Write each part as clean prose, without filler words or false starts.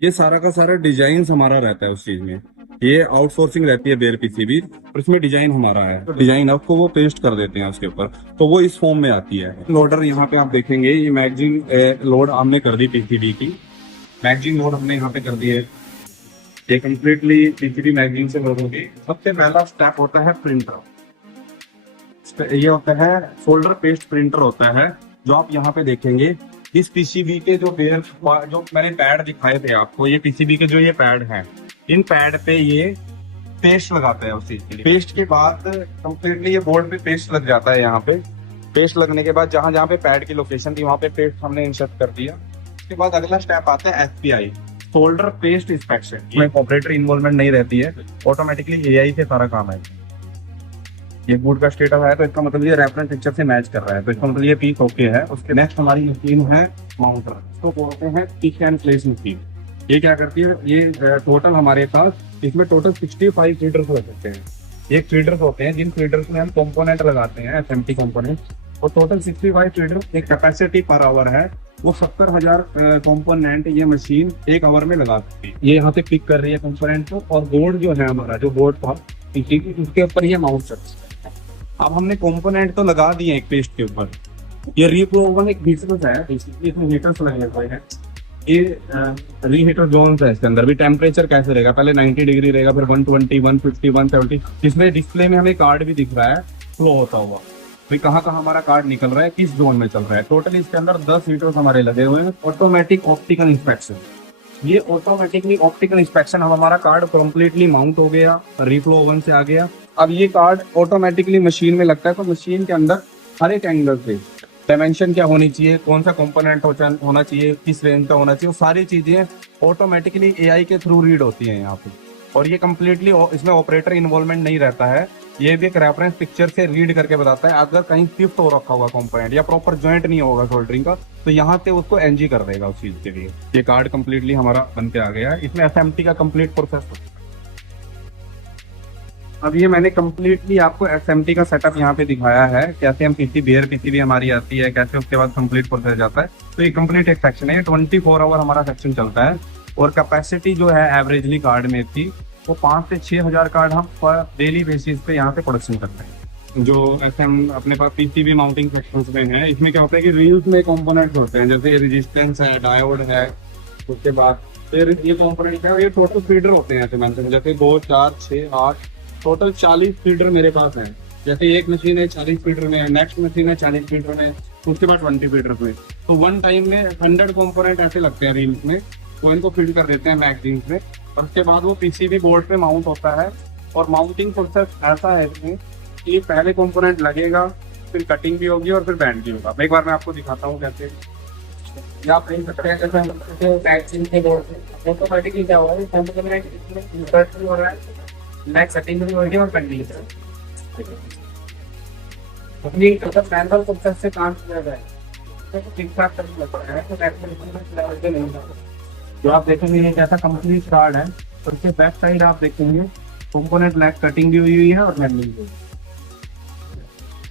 ये सारा का सारा डिजाइन हमारा रहता है उस चीज में। ये आउटसोर्सिंग रहती है बेयर पीसीबी, और इसमें डिजाइन हमारा है, तो डिजाइन आपको वो पेस्ट कर देते हैं उसके ऊपर, तो वो इस फॉर्म में आती है। लोडर यहाँ पे आप देखेंगे, ये मैगजीन लोड हमने कर दी पीसीबी की। मैगजीन लोड हमने यहाँ पे कर दी है। ये कम्प्लीटली पीसीबी मैगजीन से लोड होगी। सबसे पहला स्टेप होता है प्रिंटर। ये होता है फोल्डर पेस्ट प्रिंटर होता है, जो आप यहाँ पे देखेंगे। इस पीसीबी के जो बेयर, जो मैंने पैड दिखाए थे आपको, ये पीसीबी के जो ये पैड हैं, इन पैड पे ये पेस्ट लगाते हैं उस चीज के लिए। पेस्ट के बाद कंप्लीटली ये बोर्ड पे पेस्ट लग जाता है। यहाँ पे पेस्ट लगने के बाद जहां जहां पे पैड की लोकेशन थी वहां पे पेस्ट हमने इंसर्ट कर दिया। उसके बाद अगला स्टेप आता है एफपीआई, फोल्डर पेस्ट इंस्पेक्शन। इसमें ऑपरेटर इन्वॉल्वमेंट नहीं रहती है, ऑटोमेटिकली एआई से सारा काम है। ये बूट का स्टेटस है, तो इसका मतलब ये रेफरेंस पिक्चर से मैच कर रहा है, तो इसका मतलब ये पीस ओके है। उसके नेक्स्ट हमारी मशीन है माउंटर, इसको बोलते हैं पिक एंड प्लेस मशीन। ये क्या करती है, ये टोटल हमारे पास इसमें टोटल 65 फीडर्स हो सकते हैं। एक फीडर्स होते हैं जिन फीडर्स में हम कंपोनेंट लगाते हैं, एसएमटी कंपोनेंट, और टोटल 65 फीडर। एक कैपेसिटी पर आवर है, वो 70,000 कंपोनेंट ये मशीन एक आवर में लगा सकती है। ये यहाँ पे पिक कर रही है कंपोनेंट को, और बोर्ड जो है हमारा, जो बोर्ड था उसके ऊपर ये माउंट करती है। अब हमने कंपोनेंट तो लगा दिए एक पेस्ट के ऊपर। ये रीप्रोवन एक हीटर्स है, बेसिकली इसमें हीटर्स लगे हुए हैं। ये रीहीटर जोन्स है, इसके अंदर भी टेम्परेचर कैसे रहेगा, पहले 90 डिग्री रहेगा, फिर 120, 150, 170। इसमें डिस्प्ले में हमें कार्ड भी दिख रहा है फ्लो होता हुआ, भाई कहाँ कहाँ हमारा कार्ड निकल रहा है, किस जोन में चल रहा है। टोटल इसके अंदर 10 हीटर्स हमारे लगे हुए हैं। ऑटोमेटिक ऑप्टिकल इंस्पेक्शन, ये ऑटोमेटिकली ऑप्टिकल इंस्पेक्शन, हम हमारा कार्ड कंप्लीटली माउंट हो गया, रीफ्लो ओवन से आ गया। अब ये कार्ड ऑटोमेटिकली मशीन में लगता है, तो मशीन के अंदर हर एक एंगल से डायमेंशन क्या होनी चाहिए, कौन सा कंपोनेंट होना चाहिए, किस रेंज का होना चाहिए, वो सारी चीजें ऑटोमेटिकली एआई के थ्रू रीड होती हैं यहाँ पे। और ये कम्प्लीटली इसमें ऑपरेटर इन्वॉल्वमेंट नहीं रहता है, ये भी एक रेफरेंस पिक्चर से रीड करके बताता है। अगर कहीं शिफ्ट हो रखा होगा कंपोनेंट या प्रॉपर जॉइंट नहीं होगा सोल्डरिंग का, तो यहाँ से उसको एनजी कर देगा उस चीज के लिए। ये कार्ड कम्प्लीटली हमारा बन के आ गया है। इसमें एसएमटी का कंप्लीट प्रोसेस होता है। अब ये मैंने कम्प्लीटली आपको एसएमटी का सेटअप यहाँ पे दिखाया है, कैसे हम बेयर पीसीबी हमारी आती है, कैसे उसके बाद कंप्लीट प्रोसेस जाता है। तो ये कंप्लीट एक सेक्शन है, ये 24 आवर हमारा सेक्शन चलता है। और कैपेसिटी जो है एवरेजली कार्ड में थी, वो 5 से 6 हजार कार्ड हम पर डेली बेसिस पे यहाँ पे प्रोडक्शन करते हैं। जो एसएम अपने पास पीसीबी माउंटिंग सेक्शन में है, इसमें क्या होता है कि रील्स में कंपोनेंट्स होते हैं, जैसे रेजिस्टेंस है, डायोड है। उसके बाद फिर ये कंपोनेंट है, ये टोटल फीडर होते हैं, जैसे 2, 4, 6, 8, टोटल 40 फीडर मेरे पास है। जैसे एक मशीन है 40 फीडर में, नेक्स्ट मशीन है 40 फीडर में, उसके बाद 20 फीडर में। तो वन टाइम में 100 कंपोनेंट ऐसे लगते हैं रील्स में, तो इनको फीड कर देते हैं मैगजीन में। और उसके बाद वो पीसीबी बोर्ड पे माउंट होता है। और माउंटिंग प्रोसेस ऐसा है इसमें कि पहले कंपोनेंट लगेगा, फिर कटिंग भी होगी और फिर बैंड भी होगा। एक बार मैं आपको दिखाता हूँ कैसे। या आप देख सकते हैं मैगजीन के बोर्ड पे ऑटोमेटिकली क्या हुआ है, कंपोनेंट इसमें इंसर्ट भी हो रहा है, नेक्स्ट सेटिंग भी होगी और पेंडिंग है। अपनी मतलब मैनुअल प्रोसेस से काम किया जाए तो ठीक ठाक करने लगता है, तो लेवल पे नहीं होता। जो आप देखेंगे ये कैसा कंप्लीट कार्ड है, तो इसके बैक साइड आप देखेंगे कंपोनेंट लैग कटिंग भी हुई हुई है और बैंडिंग भी हुई है।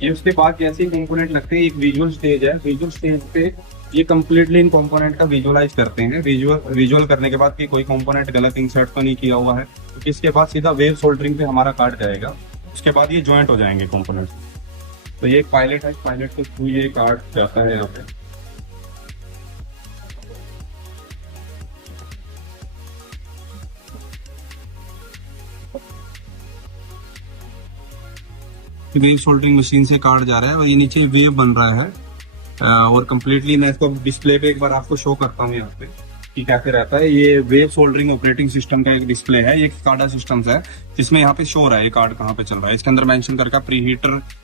ये उसके बाद जैसे ही कंपोनेंट लगते हैं, एक विजुअल स्टेज है, विजुअल स्टेज पे ये कंप्लीटली इन कंपोनेंट का विजुअलाइज करते हैं। विजुअल करने के बाद कि कोई कंपोनेंट गलत इंसर्ट तो नहीं किया हुआ है, तो इसके बाद सीधा वेव सोल्डरिंग पे हमारा कार्ड जाएगा। उसके बाद ये ज्वाइंट हो जाएंगे कंपोनेंट। तो ये एक पायलट है, पायलट के थ्रू ये कार्ड जाता है यहाँ पे। वेव सोल्डरिंग मशीन से कार्ड जा रहा है और ये नीचे वेव बन रहा है। और कम्प्लीटली मैं इसको डिस्प्ले पे एक बार आपको शो करता हूँ यहाँ पे कि कैसे रहता है। ये वेव सोल्डरिंग ऑपरेटिंग सिस्टम का एक डिस्प्ले है, ये SCADA सिस्टम्स है, जिसमें यहाँ पे शो हो रहा है ये कार्ड कहाँ पे चल रहा है। इसके अंदर मेंशन करके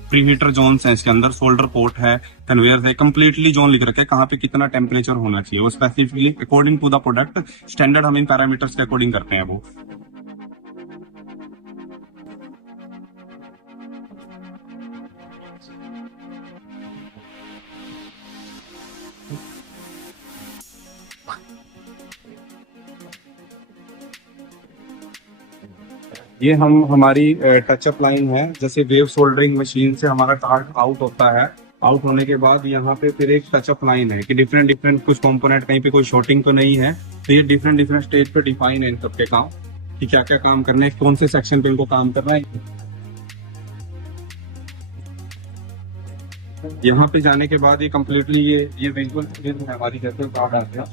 प्रीहीटर जोन्स है, इसके अंदर सोल्डर पोर्ट है, कन्वेयर है, कंप्लीटली जोन लिख रखा है कहाँ पे कितना टेम्परेचर होना चाहिए। वो specifically according to the product standard हम इन पैरामीटर्स के अकॉर्डिंग करते हैं वो। ये हमारी टचअप लाइन है, जैसे वेव सोल्डरिंग मशीन से हमारा कार्ड आउट होता है, आउट होने के बाद यहाँ पे फिर एक टचअप लाइन है कि डिफरेंट डिफरेंट कुछ कंपोनेंट, कहीं पे कोई शॉर्टिंग तो नहीं है, तो ये डिफरेंट डिफरेंट स्टेज पे डिफाइन है इन सबके काम कि क्या क्या काम करना है, कौन से सेक्शन पे इनको काम करना है। यहाँ पे जाने के बाद ये कम्प्लीटली ये विजुअल हमारी जैसे कार्ड आते हैं,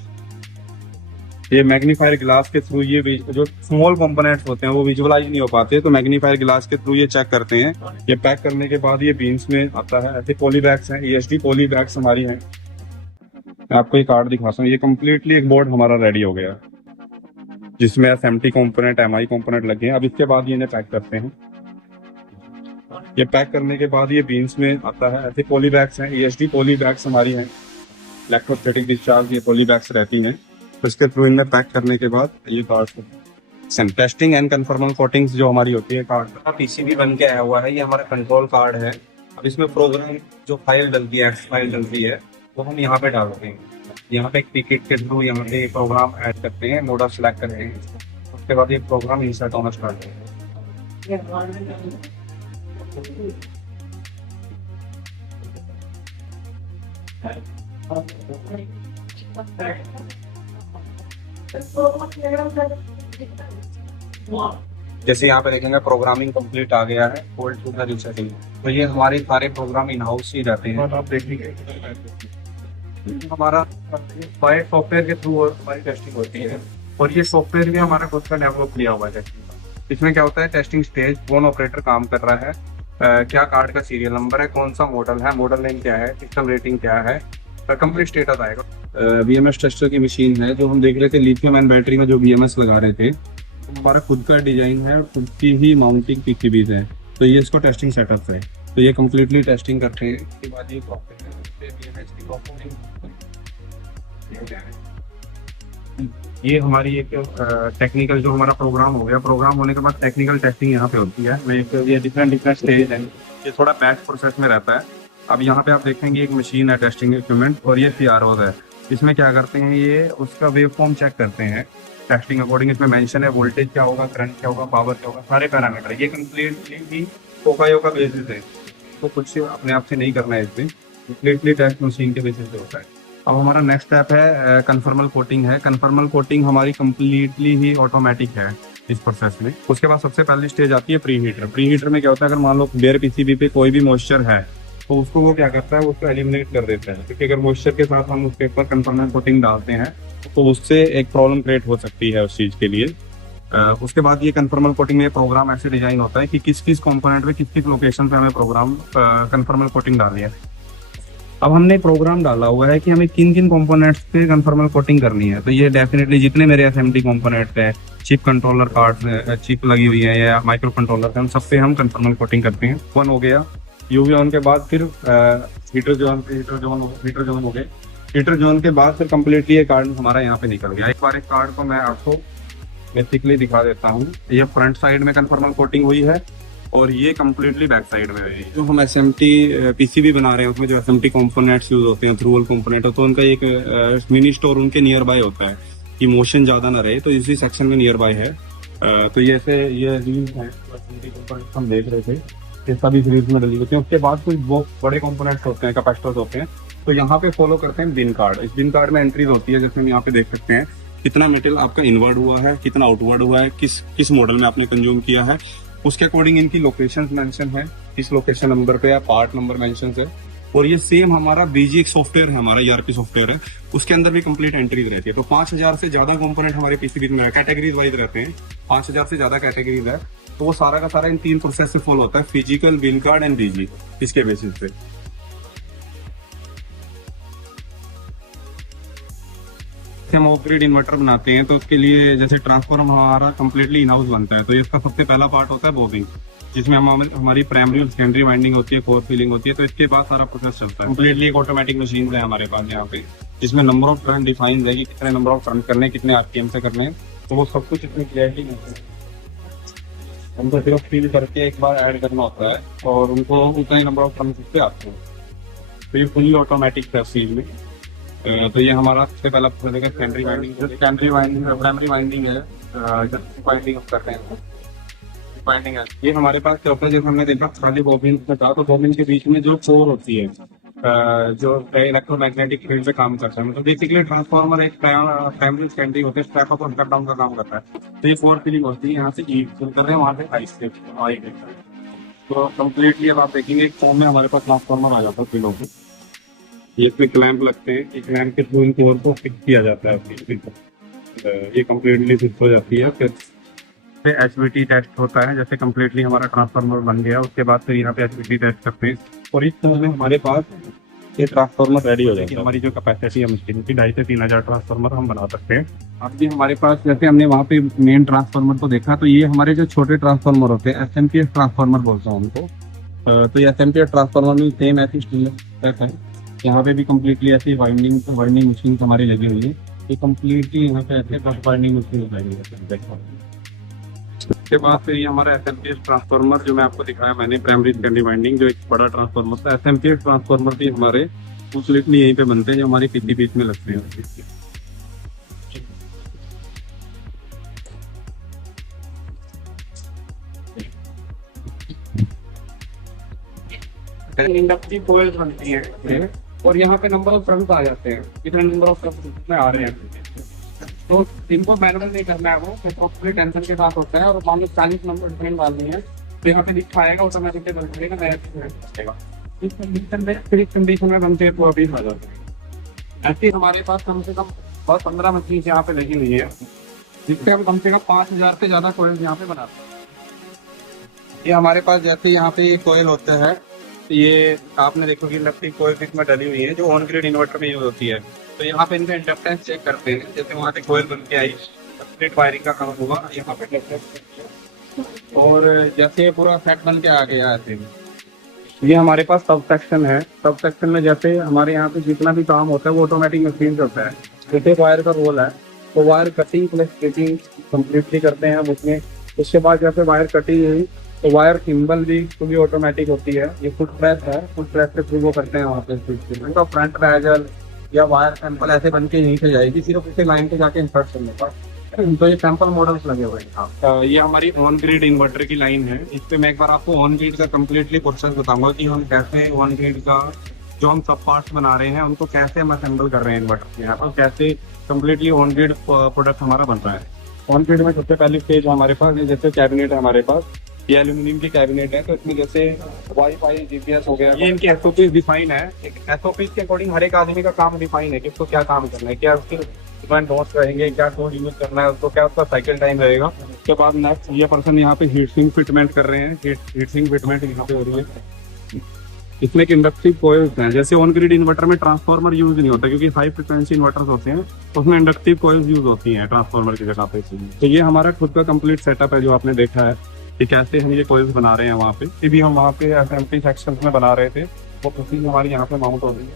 ये मैग्नीफायर ग्लास के थ्रू ये जो स्मॉल कंपोनेंट्स होते हैं वो विजुअलाइज नहीं हो पाते, तो मैग्नीफायर ग्लास के थ्रू ये चेक करते हैं। ये पैक करने के बाद ये बीन्स में आता है। ऐसे पॉली बैग्स हैं, ESD पॉली बैग्स हमारी हैं। मैं आपको ये कार्ड दिखाता हूँ। ये कम्प्लीटली एक बोर्ड हमारा रेडी हो गया जिसमें SMT कंपोनेंट, MI कंपोनेंट लगे हैं। अब इसके बाद ये इन्हें पैक करते हैं। ये पैक करने के बाद ये बीन्स में आता है। ऐसे पॉली बैग्स हैं, ESD पॉली बैग्स हमारी हैं। इलेक्ट्रोस्टैटिक डिस्चार्ज ये पॉली बैग्स रहती हैं। तो इसके थ्रू इनमें पैक करने के बाद ये card testing and conformal coatings जो हमारी होती है कार्ड का PCB बन के आया हुआ है। ये हमारा कंट्रोल कार्ड है। अब इसमें प्रोग्राम जो फाइल डलती है, एक्स फाइल डलती है, वो हम यहाँ पे डालते हैं। यहाँ पे एक टिकट के थ्रू यहाँ पे प्रोग्राम ऐड करते हैं, मोडा सिलेक्ट करते हैं। उसके बाद ये प्रोग्राम इंसर्ट होना स्टार्ट है। जैसे यहाँ पे देखेंगे प्रोग्रामिंग कंप्लीट आ गया है, होल्ड टू द रीसेटिंग। तो ये हमारे सारे प्रोग्राम इन हाउस ही रहते हैं। आप देखेंगे हमारा बाय सॉफ्टवेयर के थ्रू हमारी टेस्टिंग होती है, और ये सॉफ्टवेयर भी हमारा खुद का डेवलप किया हुआ है। इसमें क्या होता है, टेस्टिंग स्टेज, कौन ऑपरेटर काम कर रहा है, क्या कार्ड का सीरियल नंबर है, कौन सा मॉडल है, मॉडल नेम क्या है, सिस्टम रेटिंग क्या है, कंप्लीट स्टेटस आएगा। BMS टेस्टर की मशीन है जो हम देख रहे थे, लिथियम एंड बैटरी में जो BMS लगा रहे थे, तो हमारा खुद का डिजाइन है, खुद की ही माउंटिंग PCBs है। तो ये इसको टेस्टिंग सेटअप है, तो ये कम्प्लीटली टेस्टिंग करते हैं। इसके बाद ये हमारी एक टेक्निकल जो हमारा प्रोग्राम हो गया, प्रोग्राम होने के बाद टेक्निकल टेस्टिंग यहाँ पे होती है। ये डिफरेंट स्टेज है, ये थोड़ा बैच प्रोसेस में रहता है। अब यहाँ पे आप देखेंगे एक मशीन है, टेस्टिंग इक्विपमेंट, और ये CROs है। इसमें क्या करते हैं, ये उसका वेव फॉर्म चेक करते हैं टेस्टिंग अकॉर्डिंग। इसमें मेंशन है वोल्टेज क्या होगा, करंट क्या होगा, पावर क्या होगा, सारे पैरामीटर। ये कम्प्लीटली फोकायो का बेसिस है, तो कुछ अपने आप से नहीं करना है, इसमें कम्प्लीटली टेस्ट मशीन के बेसिस पे होता है। अब हमारा नेक्स्ट स्टेप है कन्फर्मल कोटिंग है। कन्फर्मल कोटिंग हमारी कम्प्लीटली ही ऑटोमेटिक है इस प्रोसेस में। उसके बाद सबसे पहली स्टेज आती है प्री हीटर। प्री हीटर में क्या होता है, अगर मान लो बेयर PCB पे कोई भी मॉइस्चर है तो उसको वो क्या करता है, उसको एलिमिनेट कर देता है, क्योंकि अगर मॉइस्चर के साथ हम उसके ऊपर कन्फर्मल कोटिंग डालते हैं तो उससे एक प्रॉब्लम क्रिएट हो सकती है उस चीज के लिए। उसके बाद ये कन्फर्मल कोटिंग में प्रोग्राम ऐसे डिजाइन होता है कि किस किस कंपोनेंट पे, किस किस लोकेशन पे हमें प्रोग्राम कन्फर्मल कोटिंग डालनी है। अब हमने प्रोग्राम डाला हुआ है कि हमें किन किन कंपोनेंट्स पे कन्फर्मल कोटिंग करनी है। तो ये डेफिनेटली जितने मेरे SMT कंपोनेंट्स है, चिप कंट्रोलर कार्ड, चिप लगी हुई है या माइक्रो कंट्रोलर, हम सब पे हम कन्फर्मल कोटिंग करते हैं। वन हो गया, UV ऑन के बाद फिर हीटर जोन हो गए। हीटर जोन के बाद फिर कम्प्लीटली ये कार्ड हमारा यहाँ पे निकल गया। एक बार एक कार्ड को मैं आपको बेसिकली दिखा देता हूँ। ये फ्रंट साइड में कन्फर्मल कोटिंग हुई है और ये कम्प्लीटली बैक साइड में है। जो हम SMT PCB बना रहे हैं उसमें जो SMT कंपोनेंट्स यूज होते हैं, थ्रूअल कंपोनेंट होता है, तो उनका एक मिनी स्टोर उनके नियर बाय होता है कि मोशन ज्यादा ना रहे, तो इसी सेक्शन में नियर बाय है। तो ये हम देख रहे थे, ये सभी सीरीज में डली होती है। उसके बाद कुछ वो बड़े कंपोनेंट्स होते हैं, कैपेसिटर्स होते हैं, तो यहाँ पे फॉलो करते हैं बिन कार्ड। इस बिन कार्ड में एंट्रीज होती है, जिसमें यहाँ पे देख सकते हैं कितना मेटल आपका इनवर्ड हुआ है, कितना आउटवर्ड हुआ है, किस मॉडल में आपने कंज्यूम किया है, उसके अकॉर्डिंग इनकी लोकेशन मेंशन है, किस लोकेशन नंबर पे या पार्ट नंबर मेंशन है। और ये सेम हमारा BG एक सॉफ्टवेयर है, हमारा ERP सॉफ्टवेयर है, उसके अंदर भी कंप्लीट एंट्रीज रहती है। तो 5000 से ज्यादा कंपोनेंट हमारे PCB में कैटेगरीज वाइज रहते हैं, 5000 से ज्यादा कैटेगरीज है। तो वो सारा का सारा इन 3 प्रोसेस से फॉलो होता है, physical, bin card and BG, इसके बेसिस पे। हम ऑफ ग्रिड इन्वर्टर बनाते हैं, तो उसके लिए जैसे ट्रांसफॉर्मर हमारा कम्प्लीटली इन हाउस बनता है, तो इसका सबसे पहला पार्ट होता है बॉबिंग, जिसमें हमारी प्राइमरी और सेकेंडरी वाइंडिंग होती है, कोर फीलिंग होती है। तो इसके बाद सारा प्रोसेस चलता है। कम्प्लीटली एक ऑटोमेटिक मशीन है हमारे पास यहाँ पे, जिसमें नंबर ऑफ टर्न डिफाइन है कि कितने नंबर ऑफ टर्न करने, कितने RPM से करने हैं, तो वो सब कुछ इतनी क्लियरिटी नहीं है। उनको सिर्फ फील करके एक बार ऐड करना होता है और उनको उतना ही नंबर ऑफ टर्न पे आते हैं। तो ये फुली ऑटोमेटिक है चीज में। तो ये हमारा सबसे पहला secondary winding, secondary winding, primary winding है, वाइंडिंग कर रहे हैं, वाइंडिंग है। ये हमारे पास क्या होता है, जैसे हमने देखा खाली बॉबिन में था, तो बॉबिन के बीच में जो कोर होती है, जो इलेक्ट्रोमैग्नेटिक फील्ड पे काम करता है। मतलब बेसिकली ट्रांसफार्मर एक प्राइमरी सेकेंडरी होते हैं, स्टेप अप और स्टेप डाउन का काम करता है। तो ये 4 फीलिंग होती है, यहाँ से ई फिल कर रहे हैं, वहाँ पे आई स्टेप आई है। तो कम्प्लीटली अब आप देखेंगे एक फॉर्म में हमारे पास ट्रांसफार्मर आ जाता है फिलों पे। ये इसमें क्लैंप लगते हैं, एक क्लैंप के थ्रू इन कोर को फिक्स किया जाता है। ये कम्प्लीटली फिक्स हो जाती है। फिर एचवीटी टेस्ट होता है, जैसे कम्प्लीटली हमारा ट्रांसफार्मर बन गया उसके बाद फिर यहाँ पे एचवीटी टेस्ट करते हैं और इस तरह में हमारे पास ये ट्रांसफार्मर रेडी हो जाएगी। हमारी जो कैपेसिटी है मशीन की 2,500 से 3,000 ट्रांसफार्मर हम बना सकते हैं। अब भी हमारे पास जैसे हमने वहाँ पे मेन ट्रांसफार्मर को देखा, तो ये हमारे जो छोटे ट्रांसफार्मर होते हैं एसएमपीएस ट्रांसफार्मर बोलता हूँ उनको। तो ये एसएमपीएस ट्रांसफार्मर में सेम ऐसी स्टील है। यहाँ पे भी कम्प्लीटली ऐसी वाइंडिंग मशीन हमारी लगी हुई है। ये कम्प्लीटली यहाँ पे ऐसे वाइंडिंग मशीन लगाई। उसके बाद फिर ये हमारा एसएमपीएस ट्रांसफार्मर जो मैं आपको दिखाया मैंने, प्राइमरी सेकेंडरी वाइंडिंग, जो एक बड़ा ट्रांसफार्मर था। एसएमपीएस ट्रांसफार्मर भी हमारे कंप्लीटली यहीं पे बनते हैं, जो हमारी पीसी बीच में लगते हैं। इंडक्टिव कॉइल बनती है और यहाँ पे नंबर ऑफ टर्न्स आ जाते हैं, कितने नंबर ऑफ टर्न्स में आ रहे हैं। तो इनको मैनुअल नहीं करना है, वो प्रॉपर्ली टेंशन के साथ होता है। और मान लो 40 नंबर ट्रेन डालनी है तो यहाँ पे लिखा आएगा, ऑटोमेटिकली बन जाएगा, नया इस कंडीशन में, फिर इस कंडीशन में बनते हैं तो अभी आ जाते हैं। ऐसे हमारे पास कम से कम 15 मशीन यहाँ पे लगी हुई है, जिससे हम कम से कम 5,000 से ज्यादा कोयल यहाँ पे बनाते हैं। ये हमारे पास जैसे यहाँ पे ये कोयल होता है, ये आपने देखो कि इलेक्ट्रिक कोयल इसमें डली हुई है, जो ऑन ग्रिड इन्वर्टर में यूज होती है। तो यहाँ पे इनका इंडक्टेंस चेक करते हैं, जैसे वहाँ से कोयल बन के आई, कंप्लीट वायरिंग का काम हुआ, यहाँ पे और जैसे पूरा सेट बन के आ गया ऐसे। ये हमारे पास सब सेक्शन है। सब सेक्शन में जैसे हमारे यहाँ पे जितना भी काम होता है वो ऑटोमेटिक मशीन से होता है। जैसे वायर का रोल है तो wire cutting plus fitting completely करते हैं हम उसमें। उसके बाद जैसे वायर कटिंग हुई तो वायर सिंबल भी पूरी ऑटोमेटिक होती है। ये फुट प्रेस है, फुट प्रेस के थ्रू वो करते हैं वहाँ पे। तो फ्रंट पैनल या वायर सैंपल ऐसे बन के यहीं से जाएगी, सिर्फ उसे लाइन पे जाके इंसर्ट करने का। तो ये सैंपल मॉडल्स लगे हुए हैं। ये हमारी ऑन ग्रिड इन्वर्टर की लाइन है। इस पे मैं एक बार आपको ऑन ग्रिड का कम्प्लीटली प्रोसेस बताऊंगा कि हम कैसे ऑन ग्रिड का जो हम सब पार्ट्स बना रहे हैं उनको कैसे हम असेंबल कर रहे हैं इन्वर्टर के यहाँ पर, कैसे कम्प्लीटली ऑन ग्रिड प्रोडक्ट हमारा बन रहा है। ऑन ग्रिड में सबसे पहली स्टेज हमारे पास जैसे कैबिनेट है हमारे पास, ये एल्यूमिनियम की कैबिनेट है। तो इसमें जैसे वाईफाई जीपीएस हो गया, ये इनकी एसओपी डिफाइन है। एसओपी के अकॉर्डिंग हर एक आदमी का काम डिफाइन है कि उसको क्या काम करना है, क्या उसके डोर्स रहेंगे, क्या कोड यूज करना है उसको, क्या उसका साइकिल टाइम रहेगा। उसके बाद नेक्स्ट ये पर्सन यहाँ पे हीट सिंक फिटमेंट कर रहे हैं। हीट सिंक फिटमेंट यहाँ पे हो रही है। इसमें एक इंडक्टिव कोयल्स हैं। जैसे ऑन ग्रिड इन्वर्टर में ट्रांसफार्मर यूज नहीं होता क्योंकि हाई फ्रिक्वेंसी इन्वर्टर्स होते हैं, तो उसमें इंडक्टिव कोयल्स यूज होती हैं ट्रांसफार्मर की जगह पे। तो ये हमारा खुद का कंप्लीट सेटअप है जो आपने देखा है कि कैसे हम ये कोयल्स बना रहे हैं वहाँ पे। ये भी हम वहाँ पे एसएमपी सेक्शन में बना रहे थे, वो मशीन हमारी यहाँ पे माउंट हो रही है।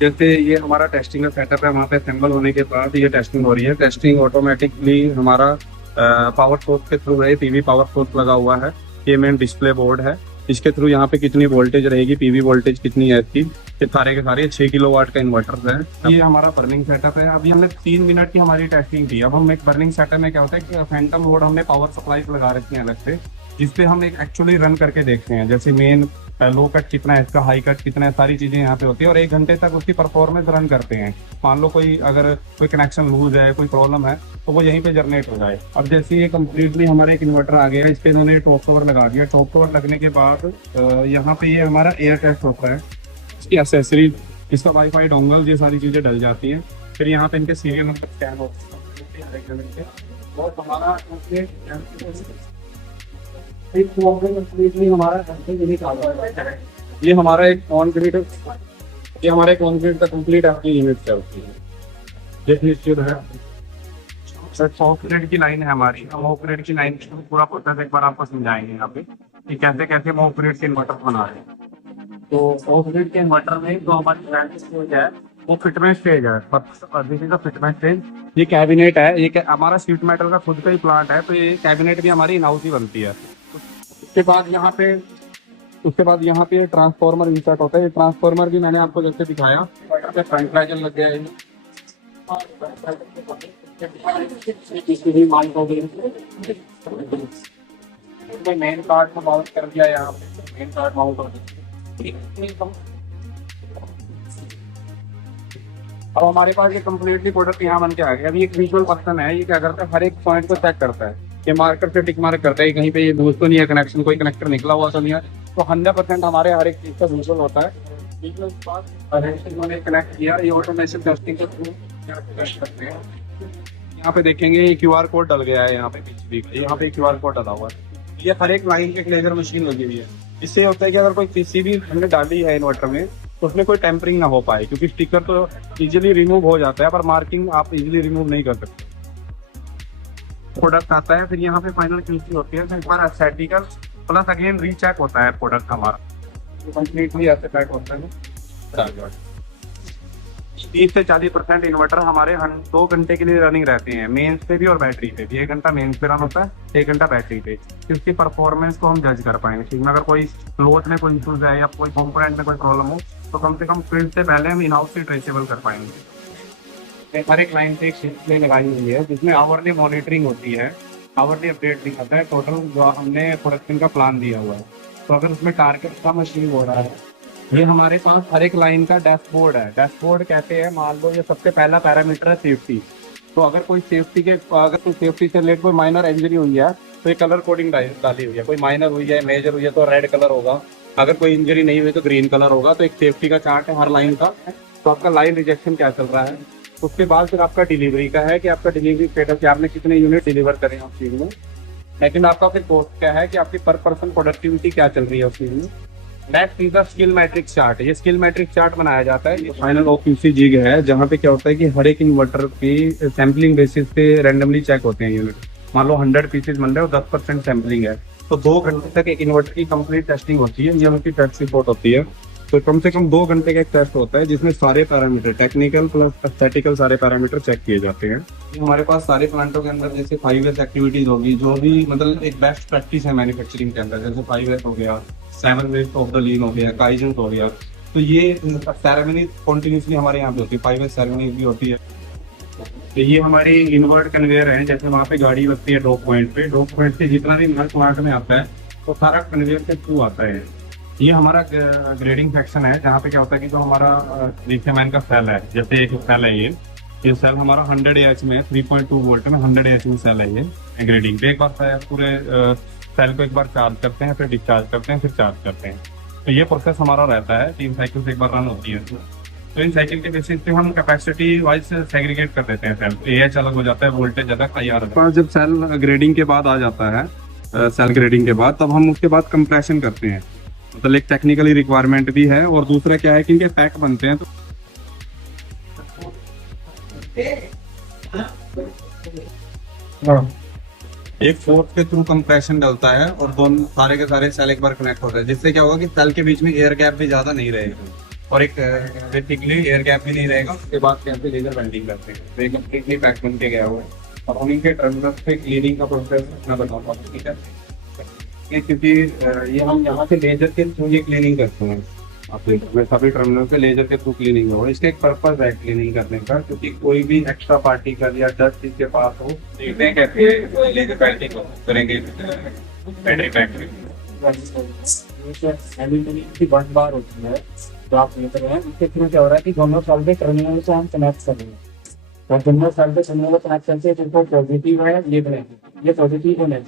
जैसे ये हमारा टेस्टिंग का सेटअप है, वहाँ पे असेंबल होने के बाद ये टेस्टिंग हो रही है। टेस्टिंग ऑटोमेटिकली हमारा पावर सोर्स के थ्रू है, पीवी पावर सोर्स लगा हुआ है। ये मेन डिस्प्ले बोर्ड है, इसके थ्रू यहाँ पे कितनी वोल्टेज रहेगी, पीवी वोल्टेज कितनी है इसकी, ये सारे के सारे 6 किलोवाट का इन्वर्टर है। ये हमारा बर्निंग सेटअप है। अभी हमने 3 मिनट की हमारी टेस्टिंग की। अब हम एक बर्निंग सेटअप में क्या होता है कि फैंटम मोड हमने पावर सप्लाई लगा रखी है अलग से, जिसपे हम एक एक्चुअली रन करके देखते हैं। जैसे मेन लो कट कितना है इसका, हाई कट कितना है, सारी चीजें यहाँ पे होती है और 1 घंटे तक उसकी परफॉर्मेंस रन करते हैं। मान लो कोई अगर कोई कनेक्शन लूज है, कोई प्रॉब्लम है तो वो यहीं पे जनरेट हो जाए। अब जैसे ये कम्प्लीटली हमारे एक इन्वर्टर आ गया है, इस पे इन्होंने टॉप कवर लगा दिया। टॉप कवर लगने के बाद यहाँ पे ये हमारा एयर टेस्ट होता है, इसकी एसेसरीज, इसका वाईफाई डोंगल, ये सारी चीजें डल जाती हैं। फिर यहाँ पे इनके सीरियल नंबर स्कैन होते हैं और हमारा ये हमारा एक ऑन ग्रिड, ये हमारा एक ऑन ग्रिड का कंप्लीट आपकी यूनिट चलती है। ये निश्चित है सर, ऑफ ग्रिड की लाइन है हमारी। हम ऑफ ग्रिड की लाइन पूरा प्रोसेस एक बार आपको समझाएंगे यहाँ पे कि कैसे कैसे हम ऑफ ग्रिड के इन्वर्टर बना रहे हैं। तो ऑफ ग्रिड के इन्वर्टर में जो हमारी स्टेज है वो फिटमेंट स्टेज है। This is the fitment stage. ये कैबिनेट है, ये हमारा शीट मेटल का खुद का ही प्लांट है, तो ये कैबिनेट भी हमारी इन हाउस ही बनती है। उसके बाद यहाँ पे ट्रांसफार्मर इंसर्ट होता है। ये ट्रांसफार्मर भी मैंने आपको जैसे दिखाया, फ्रंट राइजर लग गया है। मेन कार्ड को माउंट कर दिया, यहाँ पे मेन कार्ड माउंट हो गया। अब हमारे पास ये कम्प्लीटली प्रोडक्ट यहाँ बन के आ गया। अभी एक विजुअल पर्सन है, ये क्या करता है, हर एक पॉइंट को चेक करता है, ये मार्कर से टिक मार्क करता है कहीं पे ये दोस्त तो नहीं है, कनेक्शन कोई कनेक्टर निकला हुआ तो नहीं है। तो 100% हमारे हर एक चीज का विजुअल होता है। उन्होंने कनेक्ट किया, ये ऑटोमेशन टेस्टिंग के थ्रू टेस्ट करते हैं। यहाँ पे देखेंगे ये QR कोड डल गया है, यहाँ पे पीसीबी यहाँ पे QR कोड डला हुआ है। ये हर एक लाइन के लेजर मशीन लगी हुई है। इससे होता है कि अगर कोई पीसीबी हमने डाली है इन्वर्टर में तो उसमें कोई टेम्परिंग ना हो पाए, क्योंकि स्टिकर तो इजीली रिमूव हो जाता है पर मार्किंग आप इजीली रिमूव नहीं कर सकते। प्रोडक्ट आता है, फिर यहाँ पे फाइनल QC होती है, फिर हमारा एस्थेटिकल प्लस अगेन रीचेक होता है प्रोडक्ट हमारा, कंप्लीटली ऐसे पैक होता है। 30 से 40% इन्वर्टर हमारे 2 घंटे के लिए रनिंग रहते हैं, मेंस पे भी और बैटरी पे भी। 1 घंटा मेंस पे रन होता है, 1 घंटा बैटरी पे। इसकी परफॉर्मेंस को हम जज कर पाएंगे, ठीक है। अगर कोई लोड में कोई इशूज है या कोई कंपोनेंट में कोई प्रॉब्लम हो तो कम से कम फील्ड से पहले हम इन हाउस से ट्रेसेबल कर पाएंगे। हर एक लाइन से एक डिस्प्ले लगाई हुई है जिसमें आवरली मॉनिटरिंग होती है, आवरली अपडेट दिखाता है टोटल जो हमने प्रोडक्शन का प्लान दिया हुआ है। तो अगर उसमें टारगेट का मशीन हो रहा है, ये हमारे पास हर एक लाइन का डैशबोर्ड है। डैशबोर्ड कहते हैं, मान लो ये सबसे पहला पैरामीटर है सेफ्टी। तो अगर कोई सेफ्टी से रिलेटेड कोई माइनर इंजरी हुई है तो ये कलर कोडिंग डाली हुई है। कोई माइनर हुई है, मेजर हुई है तो रेड कलर होगा, अगर कोई इंजरी नहीं हुई तो ग्रीन कलर होगा। तो एक सेफ्टी का चार्ट है हर लाइन का। तो आपका लाइन रिजेक्शन क्या चल रहा है, उसके बाद फिर आपका डिलीवरी का है कि आपका डिलीवरी स्टेटस, आपने कितने यूनिट डिलीवर करें उस चीज में। लेकिन आपका फिर कॉस्ट क्या है कि आपकी पर पर्सन प्रोडक्टिविटी क्या चल रही है उस चीज में। Next is the skill matrix chart. ये स्किल मैट्रिक्स चार्ट बनाया जाता है, ये फाइनल OQC जिग है, जहाँ पे क्या होता है कि हर एक इन्वर्टर की सैम्पलिंग बेसिस पे रैंडमली चेक होते हैं यूनिट। मान लो 100 पीसेज बन रहे हो, 10% सैम्पलिंग है, तो 2 घंटे तक एक इन्वर्टर की कंप्लीट टेस्टिंग होती है, ये उनकी टेस्ट रिपोर्ट होती है। तो कम से कम 2 घंटे का एक टेस्ट होता है जिसमें सारे पैरामीटर, टेक्निकल प्लस एस्थेटिकल सारे पैरामीटर चेक किए जाते हैं। हमारे पास सारे प्लांटों के अंदर जैसे 5S एक्टिविटीज होगी, जो भी मतलब एक बेस्ट प्रैक्टिस है मैन्युफैक्चरिंग के अंदर, जैसे 5S हो गया, 7 ऑफ द लीन हो गया, काइजन हो गया। तो ये सेरेमनी कॉन्टिन्यूसली हमारे यहाँ पे होती है, 5S सेरेमनी भी होती है। तो ये हमारी इनवर्ट कन्वेयर है, जैसे वहाँ पे गाड़ी लगती है ड्रॉप पॉइंट पे, ड्रॉप पॉइंट से जितना भी नट प्लांट में आता है तो सारा कन्वेयर के थ्रू आता है। ये हमारा ग्रेडिंग सेक्शन है, जहाँ पे क्या होता है कि जो हमारा लिथियम का सेल है, जैसे एक सेल है ये सेल हमारा 100 AH में 3.2 वोल्ट में 100 AH में सेल है ये ग्रेडिंग पे। एक बार पूरे सेल को एक बार चार्ज करते हैं, फिर डिस्चार्ज करते हैं, फिर चार्ज करते हैं। तो ये प्रोसेस हमारा रहता है, 3 साइकिल से एक बार रन होती है। तो इन साइकिल के बेसिस पे हम कैपेसिटी वाइज सेग्रीगेट कर देते हैं सेल। AH अलग हो जाता है, वोल्टेज अलग, IR अलग। जब सेल ग्रेडिंग के बाद आ जाता है, सेल ग्रेडिंग के बाद, तब हम उसके बाद कंप्रेशन करते हैं। मतलब एक टेक्निकली रिक्वायरमेंट भी है, और दूसरा क्या है कि इनके पैक बनते हैं। तो एक फोर्स के थ्रू कंप्रेशन डलता है और दोनों सारे के सारे सेल एक बार कनेक्ट होता है, जिससे क्या होगा कि सेल के बीच में एयर गैप भी ज्यादा नहीं रहेगा और एक बेसिकली एयर गैप भी नहीं रहेगा। उसके बाद क्या पे लेजर वेल्डिंग करते हैं, तो ये कंप्लीटली पैक बन के गया हुआ है। और हम इनके टर्मिनल्स पे क्लीनिंग का प्रोसेस मैं बताऊंगा, ठीक है। क्योंकि ये हम यहाँ से लेजर के थ्रू ये क्लीनिंग करते हैं, आप सभी टर्मिनल पे लेजर के थ्रू क्लीनिंग होगा। इसका एक पर्पज है क्लीनिंग करने का, क्योंकि कोई भी एक्स्ट्रा पार्टिकल या डस्ट इसके पास हो, देखते हैं कैसे लेजर पेंटिंग करेंगे बैटरी पैक में। की बंद बार होती है, तो आप लेते हैं, इसके थ्रू क्या हो रहा है कि दोनों साल के टर्मिनल से हम कनेक्ट कर रहे हैं, और दोनों साल के टर्मिनल को कनेक्ट करते हैं, तो पॉजिटिव है ये पॉजिटिव होने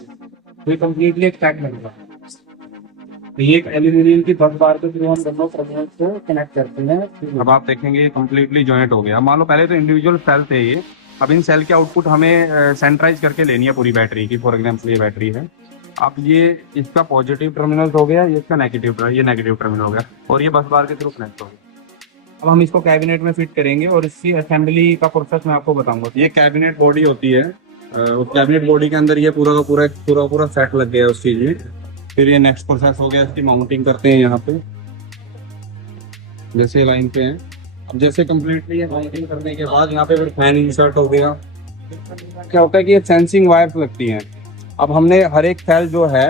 तो ये कम्प्लीटली एक पैक बन रहा है। तो ये एक एल्यूमिनियम की 10 बार के थ्रू हम दोनों टर्मिनल को कनेक्ट करते हैं। अब आप देखेंगे ये कम्प्लीटली जॉइंट हो गया। मान लो पहले तो इंडिविजुअल सेल थे ये, अब इन सेल के आउटपुट हमें सेंट्राइज करके लेनी है पूरी बैटरी की। फॉर एग्जाम्पल ये बैटरी है, अब ये इसका पॉजिटिव टर्मिनल हो गया, ये इसका नेगेटिव टर्मिनल हो गया, और ये बस बार के थ्रू कनेक्ट हो गया। अब हम इसको कैबिनेट में फिट करेंगे और इसकी असेंबली का प्रोसेस मैं आपको बताऊंगा। ये कैबिनेट बॉडी होती है, उस कैबिनेट बॉडी के अंदर ये पूरा सेट लग गया उस चीज में। फिर ये नेक्स्ट प्रोसेस हो गया, इसकी माउंटिंग करते हैं यहाँ पे, जैसे लाइन पे हैं। अब जैसे कम्प्लीटली ये माउंटिंग करने के बाद यहाँ पे फिर फैन इंसर्ट हो गया। क्या होता है कि ये सेंसिंग वायर्स लगती हैं। अब हमने हर एक सेल जो है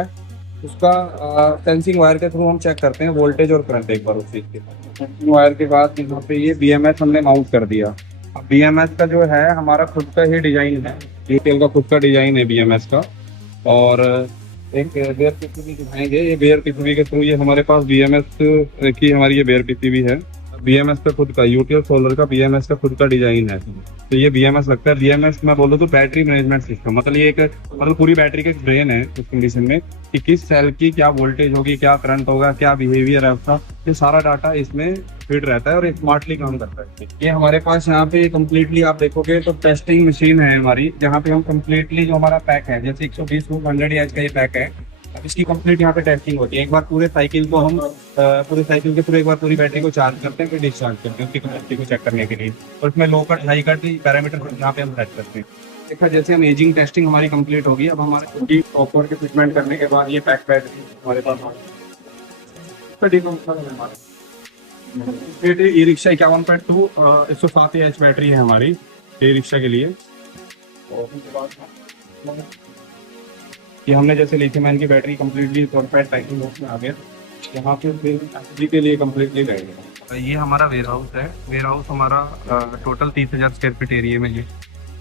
उसका सेंसिंग वायर के थ्रू हम चेक करते हैं वोल्टेज और करंट एक बार उस चीज के। सेंसिंग वायर के बाद यहाँ पे ये BMS हमने माउंट कर दिया। अब BMS का जो है हमारा खुद का ही डिजाइन है, डिटेल का खुद का डिजाइन है BMS का, और एक बेयर पीसीबी दिखाएंगे। ये बेयर पीसीबी के थ्रू ये हमारे पास बीएमएस की हमारी ये बेयर पीसीबी है। बीएमएस का खुद का यूटीएल सोलर का बीएमएस का खुद का डिजाइन है। तो ये बीएमएस लगता है। बीएमएस मैं बोलूँ तो बैटरी मैनेजमेंट सिस्टम, मतलब ये एक मतलब पूरी बैटरी का एक ब्रेन है उस कंडीशन में कि किस सेल की क्या वोल्टेज होगी, क्या करंट होगा, क्या बिहेवियर है उसका, ये सारा डाटा इसमें फिट रहता है और स्मार्टली काम करता है। ये हमारे पास यहाँ पे कम्प्लीटली आप देखोगे तो टेस्टिंग मशीन है हमारी, जहाँ पे हम कम्प्लीटली जो हमारा पैक है, जैसे 120 वोल्ट 100 एच का ये पैक है, अब इसकी कंप्लीट यहाँ पे टेस्टिंग होती है। एक बार पूरे साइकिल को हम पूरे साइकिल के थ्रू एक बार पूरी बैटरी को चार्ज करते हैं, फिर डिस्चार्ज करते हैं उसकी कैपेसिटी को चेक करने के लिए। और इसमें लो कट हाई कट पैरामीटर यहाँ पे हम सेट करते हैं। देखा जैसे हम एजिंग टेस्टिंग हमारी कंप्लीट होगी, अब हमारे खुद की प्रॉपर के फिटमेंट करने के बाद ये पैक बैटरी हमारे पास ई रिक्शा 51.2 107 एच बैटरी है हमारी ई रिक्शा के लिए। ये हमने जैसे लिथियम आयन की battery completely perfect packing box में आ गया, यहाँ पे एसडी के लिए कम्प्लीटली रहेगा। ये हमारा वेयर हाउस है। वेयर हाउस हमारा टोटल 30,000 स्क्वायर फीट एरिया में है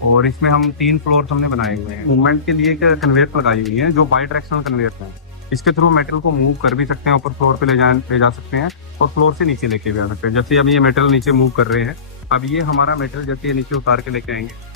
और इसमें हम 3 फ्लोर हमने बनाए हुए हैं। मूवमेंट के लिए एक कन्वेयर लगाई हुई है जो बाई डायरेक्शनल कन्वेयर है। इसके थ्रू मेटल को मूव कर भी सकते हैं, ऊपर फ्लोर पे ले जा सकते हैं और फ्लोर से नीचे लेके भी आ सकते हैं। जैसे अब ये मेटल नीचे मूव कर रहे हैं, अब ये हमारा मेटल जैसे नीचे उतार के लेके आएंगे